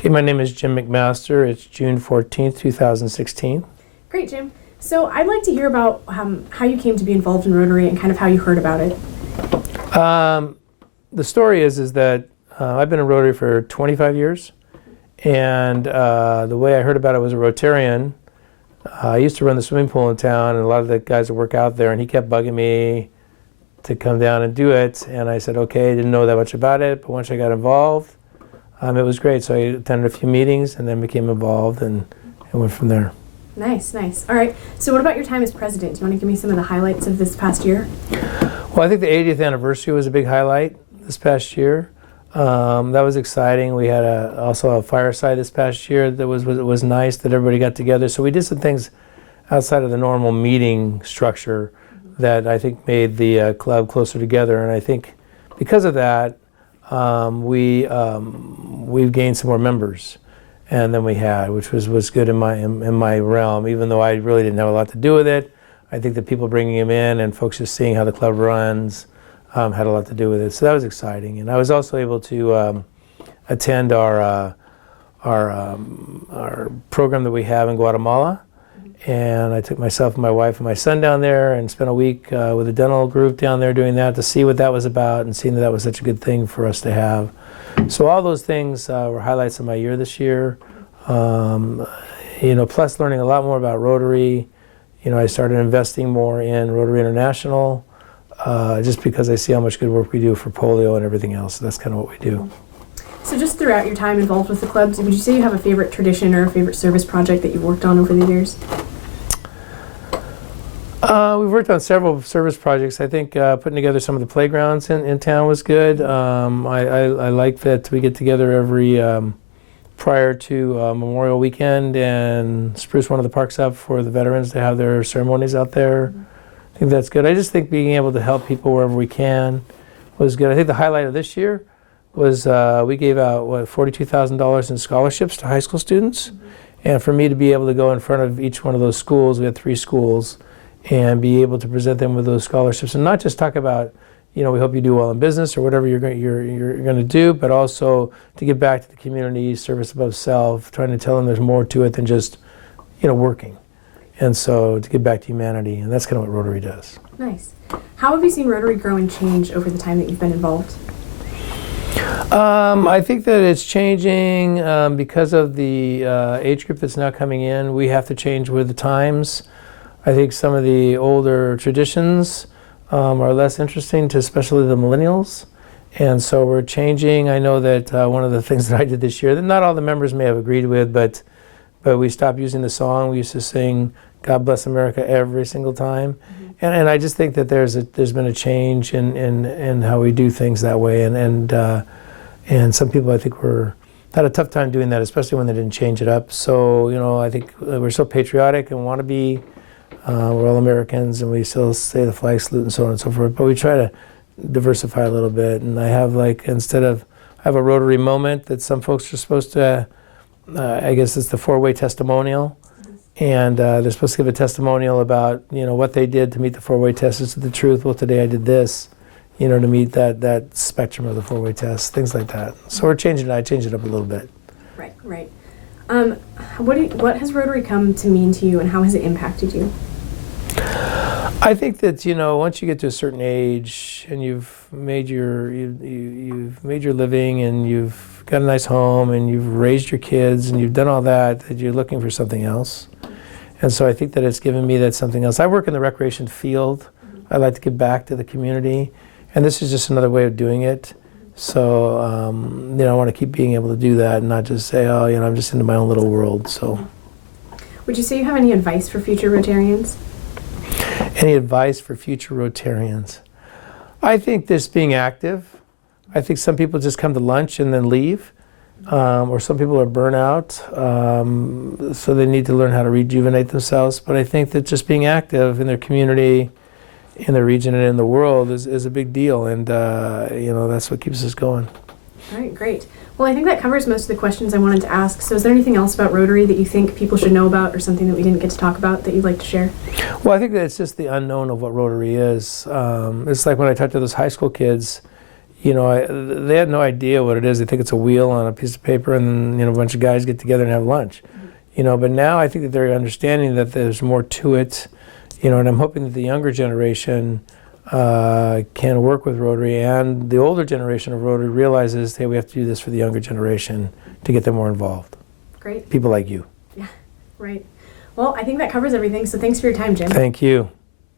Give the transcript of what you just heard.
Okay, my name is Jim McMaster. It's June 14th, 2016. Great, Jim. So I'd like to hear about how you came to be involved in Rotary and kind of how you heard about it. The story is that I've been in Rotary for 25 years, and the way I heard about it was a Rotarian. I used to run the swimming pool in town, and a lot of the guys that work out there, and he kept bugging me to come down and do it, and I said, okay, I didn't know that much about it, but once I got involved, it was great. So I attended a few meetings and then became involved and went from there. Nice, nice. All right. So what about your time as president? Do you want to give me some of the highlights of this past year? Well, I think the 80th anniversary was a big highlight this past year. That was exciting. We had also a fireside this past year that was nice, that everybody got together. So we did some things outside of the normal meeting structure that I think made the club closer together. And I think because of that, we've gained some more members than we had, which was good in my realm, even though I really didn't have a lot to do with it. I think the people bringing him in and folks just seeing how the club runs had a lot to do with it. So that was exciting. And I was also able to attend our program that we have in Guatemala. And I took myself and my wife and my son down there and spent a week with a dental group down there doing that to see what that was about and seeing that was such a good thing for us to have. So all those things were highlights of my year this year. Plus learning a lot more about Rotary. I started investing more in Rotary International just because I see how much good work we do for polio and everything else. So that's kind of what we do. So just throughout your time involved with the clubs, would you say you have a favorite tradition or a favorite service project that you've worked on over the years? We've worked on several service projects. I think putting together some of the playgrounds in town was good. I like that we get together every prior to Memorial Weekend and spruce one of the parks up for the veterans to have their ceremonies out there. I think that's good. I just think being able to help people wherever we can was good. I think the highlight of this year was we gave out $42,000 in scholarships to high school students. And for me to be able to go in front of each one of those schools, we had 3 schools, and be able to present them with those scholarships and not just talk about, we hope you do well in business or whatever you're going to do, but also to give back to the community, service above self, trying to tell them there's more to it than just, working. And so to give back to humanity, and that's kind of what Rotary does. Nice. How have you seen Rotary grow and change over the time that you've been involved? I think that it's changing because of the age group that's now coming in. We have to change with the times. I think some of the older traditions are less interesting to especially the millennials. And so we're changing. I know that one of the things that I did this year that not all the members may have agreed with, but we stopped using the song. We used to sing God Bless America every single time. And I just think that there's been a change in how we do things that way. And some people I think had a tough time doing that, especially when they didn't change it up. So, I think we're so patriotic and want to be. We're all Americans and we still say the flag salute and so on and so forth, but we try to diversify a little bit. And I have I have a Rotary moment that some folks are supposed to, I guess it's the 4-way testimonial. And they're supposed to give a testimonial about, what they did to meet the 4-way test. Is it the truth? Well, today I did this, to meet that spectrum of the 4-way test, things like that. So we're changing it. I changed it up a little bit. Right. What has Rotary come to mean to you and how has it impacted you? I think that once you get to a certain age and you've made your living and you've got a nice home and you've raised your kids and you've done all that you're looking for something else. And so I think that it's given me that something else. I work in the recreation field. I like to give back to the community, and this is just another way of doing it. So I want to keep being able to do that and not just say, I'm just into my own little world. So, would you say you have any advice for future Rotarians? Any advice for future Rotarians? I think just being active. I think some people just come to lunch and then leave, or some people are burnout, so they need to learn how to rejuvenate themselves. But I think that just being active in their community, in the region, and in the world is a big deal, and that's what keeps us going. All right, great. Well, I think that covers most of the questions I wanted to ask. So is there anything else about Rotary that you think people should know about or something that we didn't get to talk about that you'd like to share? Well, I think that it's just the unknown of what Rotary is. It's like when I talk to those high school kids, they had no idea what it is. They think it's a wheel on a piece of paper, and a bunch of guys get together and have lunch. But now I think that they're understanding that there's more to it. And I'm hoping that the younger generation can work with Rotary, and the older generation of Rotary realizes, hey, we have to do this for the younger generation to get them more involved. Great. People like you. Yeah, right. Well, I think that covers everything, so thanks for your time, Jim. Thank you.